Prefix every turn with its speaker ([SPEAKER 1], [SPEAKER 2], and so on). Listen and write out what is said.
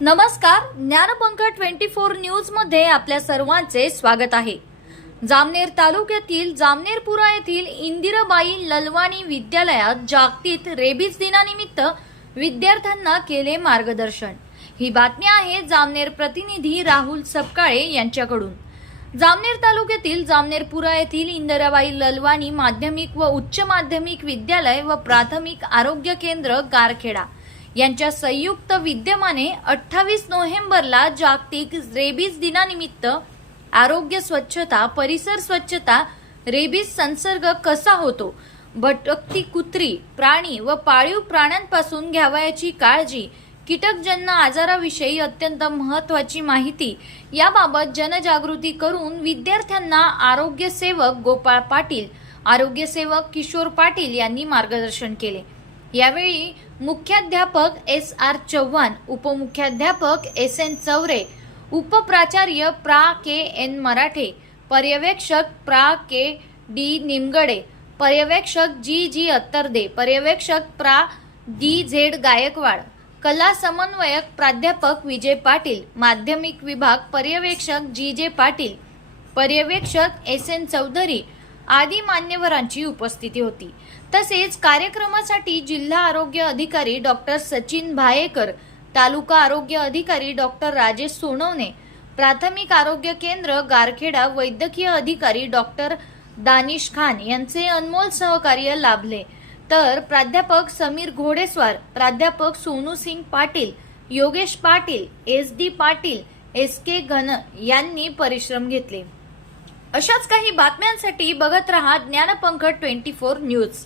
[SPEAKER 1] नमस्कार ज्ञानपंख twenty four न्यूजमध्ये आपल्या सर्वांचे स्वागत आहे. जामनेर तालुक्यातील जामनेरपुरा येथील इंदिराबाई ललवाणी विद्यालयात जागतिक रेबीज दिनानिमित्त विद्यार्थ्यांना केले मार्गदर्शन. ही बातमी आहे जामनेर प्रतिनिधी राहुल सपकाळे यांच्याकडून. जामनेर तालुक्यातील जामनेरपुरा येथील इंदिराबाई ललवाणी माध्यमिक व उच्च माध्यमिक विद्यालय व प्राथमिक आरोग्य केंद्र गारखेडा यांच्या संयुक्त विद्यमाने अठ्ठावीस नोव्हेंबरला जागतिक रेबीज दिनानिमित्त आरोग्य स्वच्छता परिसर स्वच्छता रेबीज संसर्ग कसा होतो भटकती कुत्री प्राणी व पाळीव प्राण्यांपासून घ्यावयाची काळजी कीटकजन्य आजाराविषयी अत्यंत महत्वाची माहिती याबाबत जनजागृती करून विद्यार्थ्यांना आरोग्य सेवक गोपाळ पाटील आरोग्य सेवक किशोर पाटील यांनी मार्गदर्शन केले. यावेळी मुख्याध्यापक एस आर चव्हाण उपमुख्याध्यापक एस एन चौरे उपप्राचार्य प्रा के एन मराठे पर्यवेक्षक प्रा के डी निमगडे पर्यवेक्षक जी जी अत्तरदे पर्यवेक्षक प्रा डी झेड गायकवाड कला समन्वयक प्राध्यापक विजय पाटील माध्यमिक विभाग पर्यवेक्षक जी जे पाटील पर्यवेक्षक एस एन चौधरी आदी मान्यवरांची उपस्थिती होती. तसेच कार्यक्रमासाठी जिल्हा आरोग्य अधिकारी डॉक्टर सचिन भायेकर तालुका आरोग्य अधिकारी डॉक्टर राजेश सोनवणे प्राथमिक आरोग्य केंद्र गारखेडा वैद्यकीय अधिकारी डॉक्टर दानिश खान यांचे अनमोल सहकार्य लाभले. तर प्राध्यापक समीर घोडेस्वार प्राध्यापक Sonu Singh Patil Yogesh Patil S D Patil S K Ghan यांनी परिश्रम घेतले. अशाच काही बातम्यांसाठी बघत रहा ज्ञानपंख ट्वेंटी फोर न्यूज.